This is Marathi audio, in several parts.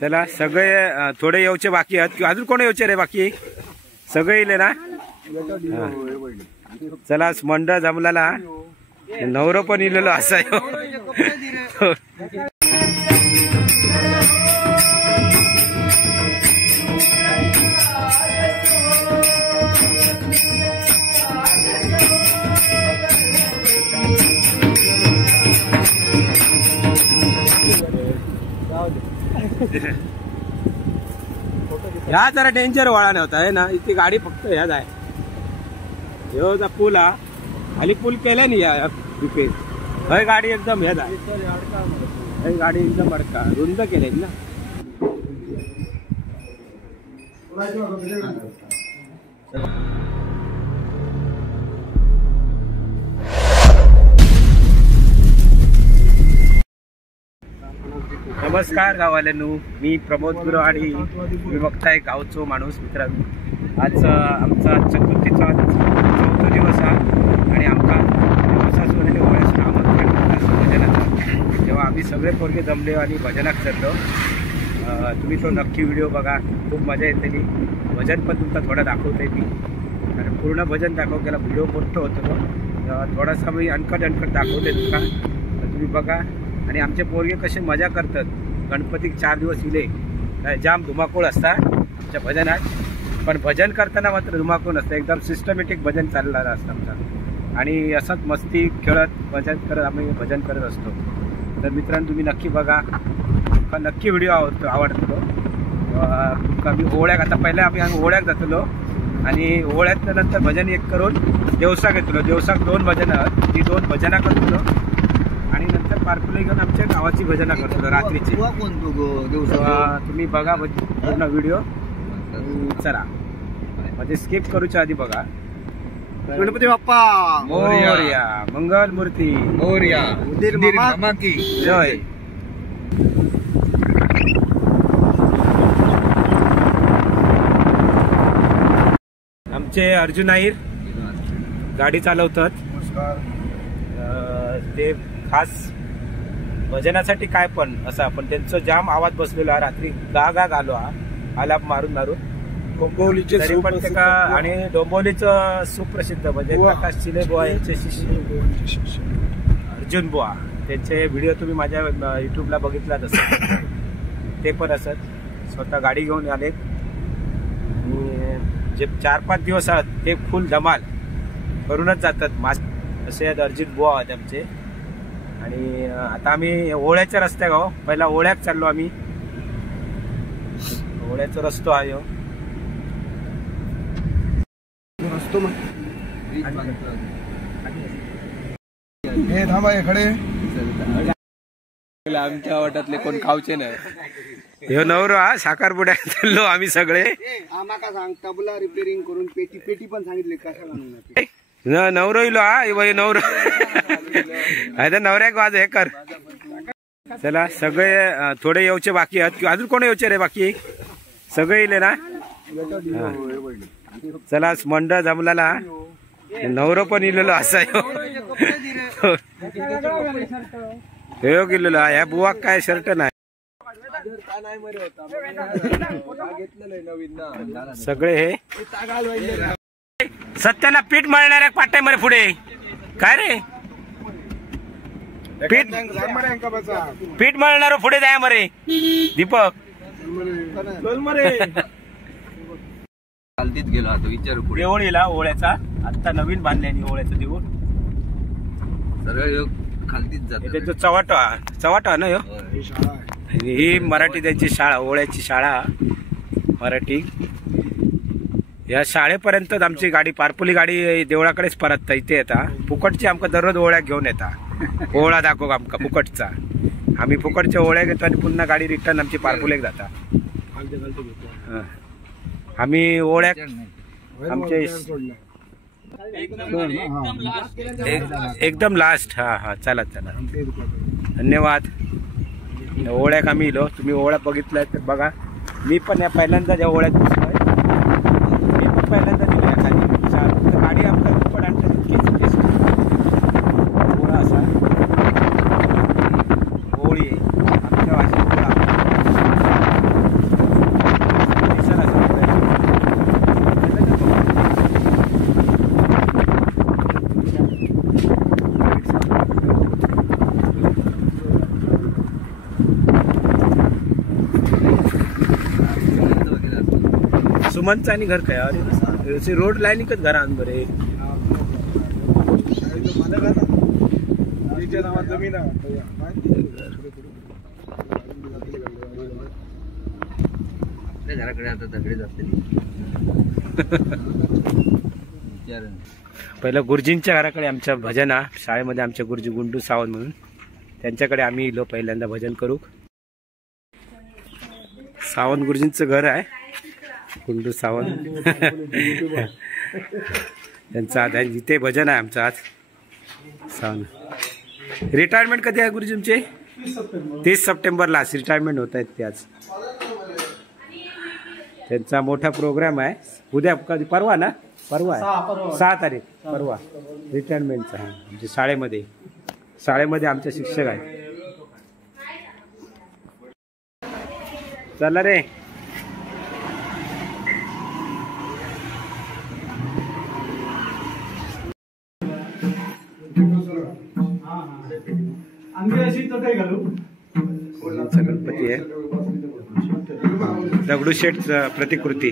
चला सगळे थोडे येऊचे बाकी आहेत किंवा अजून कोण येऊचे रे बाकी सगळे येले ना। चला मंडळ जमलेला नवरो पण इलेलो असा ह्या जरा डेंजर वळा नव्हता आहे ना, इथे गाडी फक्त ह्याच आहे। ह्यो पूल हा खाली पूल केले नी या रिपेर, हय गाडी एकदम ह्याच आहे, हय गाडी एकदम अडका रुंद केले ना। नमस्कार गावाल्यांनो, मी प्रमोद गुरवाडी, मी बघताय गावचो माणूस मित्रांनो। आज आमचा चतुर्थीचा 4था दिवस आहे आणि आमका दिवसासवरले ओळ्याचं आमंत्रण भजनाचं। तेव्हा आम्ही सगळे पोरगे जमले आणि भजनाक चाललो। तुम्ही तो नक्की व्हिडिओ बघा, खूप मजा येतली। भजन पण तुमचा थोडा दाखवते मी, कारण पूर्ण भजन दाखव केला व्हिडिओ मोठं होतं, थोडासा मी अनकट दाखवते तुमका, तुम्ही बघा। आणि आमचे पोरगे कसे मजा करतात, गणपतीक 4 दिवस इले जाम धुमाकूळ असता आमच्या भजनात, पण भजन करताना मात्र धुमाकूळ नसतं, एकदम सिस्टमॅटिक भजन चाललेलं असतं आमचं। आणि असंच मस्ती खेळत भजन करत आम्ही भजन करत असतो। तर मित्रांनो तुम्ही नक्की बघा, नक्की व्हिडिओ आवडतो। मी ओळ्याक आता पहिल्या आम्ही ओळ्याक जातलो आणि ओळ्यात नंतर भजन एक करून देवसाक येतलो। देवसाक 2 भजन आहेत, ती 2 भजनं करतलो आणि नंतर पारपुले घेऊन आमच्या गावाची भजना करतो रात्रीची। तुम्ही बघा पूर्ण व्हिडिओ, चला म्हणजे स्किप करूच्या आधी बघा। गणपती बाप्पा मोरया, मंगल मूर्ती मोरया, उदीर मामा की जय। आमचे अर्जुन आईर गाडी चालवतात, ते खास भजनासाठी काय पण असा, पण त्यांचं जाम आवाज बसलेला रात्री गा आलो आलाप मारून डोंबिवलीचे पण त्याका, आणि डोंबिवलीचं सुप्रसिद्ध म्हणजे प्रकाश चिले बुवा यांचे शिष्य अर्जुन बुवा, त्यांचे व्हिडिओ तुम्ही माझ्या युट्यूबला बघितलाच असेल, ते पण असत स्वतः गाडी घेऊन आले। जे 4-5 दिवस आहेत ते फुल धमाल करूनच जातात, असे अर्जुन बुवा आहेत आमचे। आणि आता आम्ही ओळ्याच्या रस्त्याक आहो, पहिला ओळ्याक चाललो आम्ही, ओळ्याचा रस्तो आहे हे थांबा खडे, आमच्या वाटातले कोण खावचे नाही। ह्यो नवरो हा साखरपुड्या चाललो आम्ही सगळे। आम्हाला सांग तबला रिपेअरिंग करून पेटी पण सांगितले कशा नवरो इलो हा नवरो आता नवऱ्याक वाज हे कर। चला सगळे थोडे येऊचे बाकी आहेत किंवा अजून कोण येऊचे रे बाकी सगळे इले ना। चला मंडळ जमलेला नवरो पण इलेलो असा हे गेलेलो, ह्या बुवाक काय शर्ट नाही। सगळे हे सत्याना पीठ मळणाऱ्या पाट्या मरे पुढे काय रे, पीठ मळणार पुढे जाय मरे दीपक खालतीत गेलो आता विचारू पुढे। देवळीला ओळ्याचा आता नवीन बांधल्याने ओळ्याचं देऊळ सरळ खालतीत जातो, त्याचं चव्हाटा ना ह्यो, ही मराठी त्यांची शाळा, ओळ्याची शाळा मराठी। या शाळेपर्यंत आमची गाडी पारपुली गाडी देवळाकडेच परत इथे येता, फुकटची आमका दररोज ओळ्या घेऊन येता, ओळा दाखव आमका फुकटचा, आम्ही फुकटच्या ओळ्या घेतो आणि पुन्हा गाडी रिटर्न आमची पारपुलेक जाता। आम्ही ओळ्याक आमचे एकदम लास्ट, हा चला धन्यवाद। ओळ्याक आम्ही इलो, तुम्ही ओळ्या बघितल्या तर बघा, मी पण या पहिल्यांदा ज्या ओळ्यात बसलोय, मी पण पहिल्यांदा दिली खाली गाडी आमचा दुप्पट आणतात ओळा असा होळी आमच्या भाषेत मनचा आणि घर काय अरे रोड लाईनिकच घर आण बरे जमीन आपल्या घराकडे आता दगडेच असते विचार पहिलं गुरुजींच्या घराकडे आमच्या भजन हा शाळेमध्ये आमच्या गुरुजी गुंडू सावंत म्हणून त्यांच्याकडे आम्ही इलो पहिल्यांदा भजन करू. सावंत गुरुजींचं घर आहे गुंडू सावंत त्यांचं आज इथे भजन आहे आमचं आज सावंत. रिटायरमेंट कधी आहे गुरुजी तुमचे? 30 सप्टेंबरला रिटायरमेंट होत आहेत ते आज. त्यांचा मोठा प्रोग्राम आहे उद्या कधी परवा ना परवा आहे 6 तारीख परवा रिटायरमेंटचा आहे म्हणजे शाळेमध्ये आमचे शिक्षक आहेत. चला रे गणपती आहे दगडूशेठ प्रतिकृती.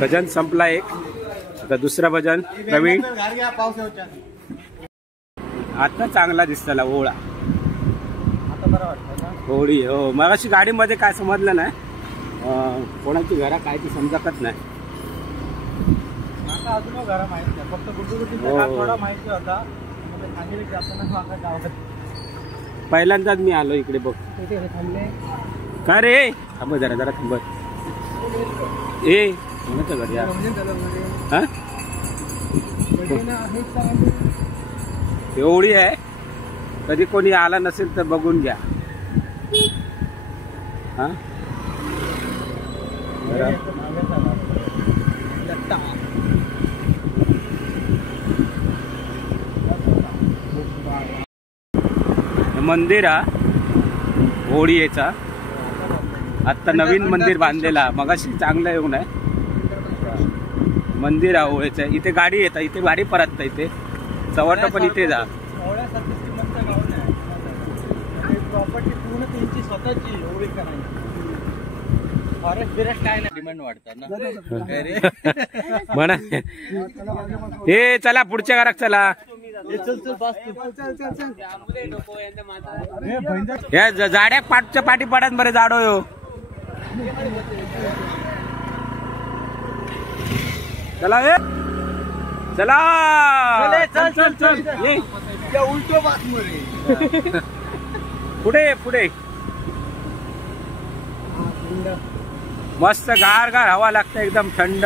भजन संपला एक, आता दुसरा भजन प्रवीण. आता चांगला दिसतला ओळा होळी. हो मगाशी गाडीमध्ये काय समजलं नाही, कोणाची घरा काय ती समजतच नाही. अजून घरा माहिती नाही, फक्त गुड्डू थोडा माहिती होता. पहिल्यांदाच मी आलो इकडे बघ. का रे थांब जरा जरा थांब. ए कोणाचं घर या? हा एवढी आहे. कधी कोणी आला नसेल तर बघून घ्या. हा मंदिर हा होळीचा. आता नवीन मंदिर बांधलेला मगाशी चांगलं येऊन आहे. मंदिर हा होळीचं. इथे गाडी येतात. इथे गाडी परत इथे चव्हाटा पण इथे जा. प्रॉपर्टी पूर्ण त्यांची स्वतःची एवढी करायची. फॉरेस्ट बिरेस्ट काय नाही डिमांड वाढतात ना म्हणा. हे चला पुढच्या घरात चला. या जाड्या पाठच्या पाठी पडात बरे जाडो यो. चला ये चला चल चल चल ये उलटो बात मध्ये पुढे पुढे. मस्त गार गार हवा लागते एकदम थंड.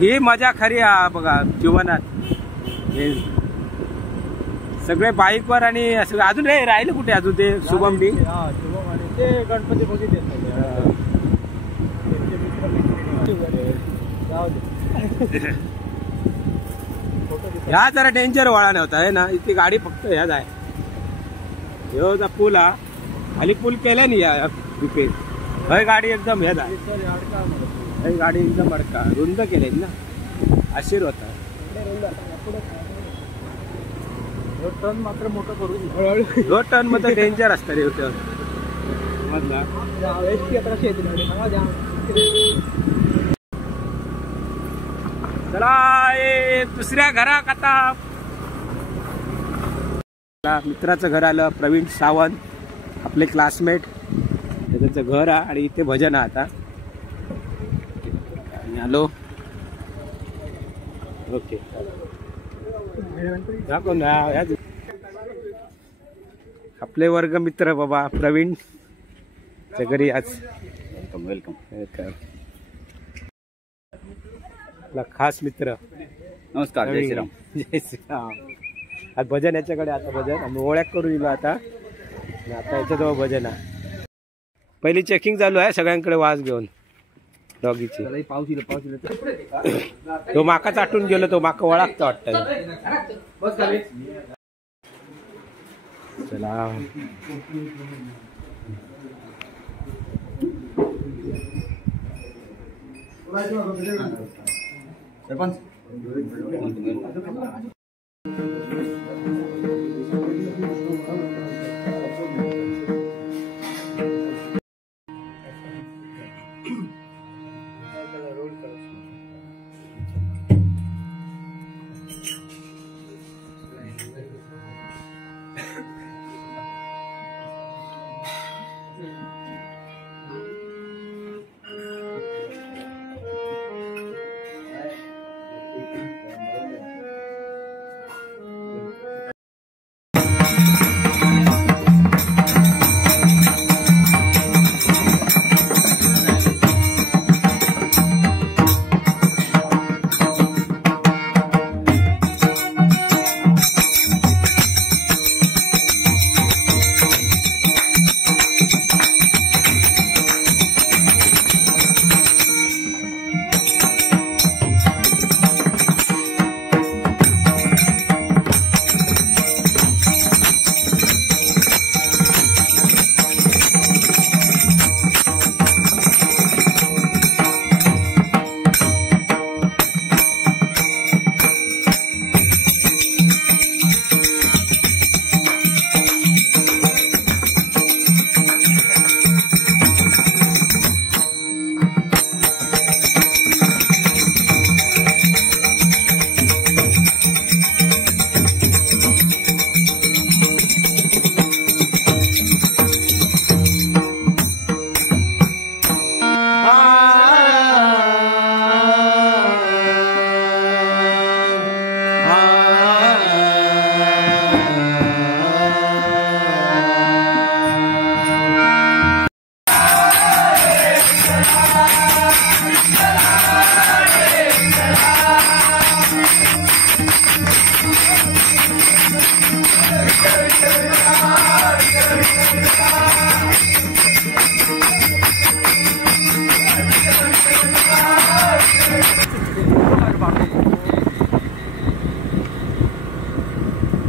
ही मजा खरी बघा जीवनात. हे सगळे बाईकवर आणि असं. अजून रे राहिले कुठे अजून ते शुभम बी ते गणपती बघितले. ह्या जरा डेंजर वळा नव्हता आहे ना. इथे गाडी फक्त ह्याच आहे. ह्यो पूल हा खाली पूल केलाय नाही या रिपेर. हय गाडी एकदम ह्याच आहे. हय गाडी एकदम अडका रुंद केले ना. आशीर होता. टर्न मात्र मोठं करू. ह्यो टर्न मध्ये डेंजर असतं रे होतं मधला. चला दुसऱ्या घरात आता. मित्राचं घर आलं. प्रवीण सावंत आपले क्लासमेट. त्यांचं घर आहे आणि इथे भजन आहे आता. हॅलो ओके आपले वर्ग मित्र बाबा प्रवीण घरी आज. Welcome welcome. आपला खास मित्र. नमस्कार. जय श्रीराम. जय श्रीराम. आज भजन याच्याकडे. आता भजन आम्ही ओळख करून दिलो आता. आता याच्याजवळ भजन आहे. पहिली चेकिंग चालू आहे सगळ्यांकडे वाज घेऊन डॉगीची. तो माका चाटून गेलो. तो माका ओळखतो वाटतं. चला सरपंच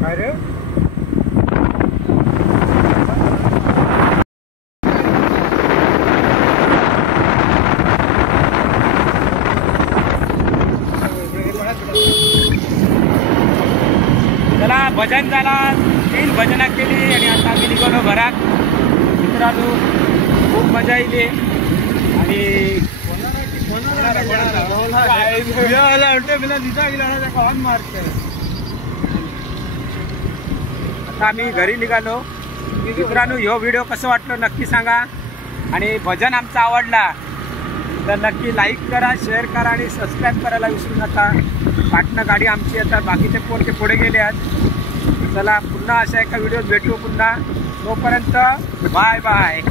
अरे चला भजन झाला, 3 भजना केली आणि आता आम्ही निघालो घरात. मित्रांनो खूप मजा येते आणि आता आम्ही घरी निघालो. मित्रांनो ह्यो व्हिडिओ कसं वाटलं नक्की सांगा आणि भजन आमचा आवडला तर नक्की लाईक करा, शेअर करा आणि सबस्क्राईब करायला विसरू नका. पाटणं गाडी आमची आता बाकीचे पोरके पुढे गेले आहेत. चला पुन्हा अशा एका व्हिडिओत भेटू पुन्हा. तोपर्यंत बाय बाय.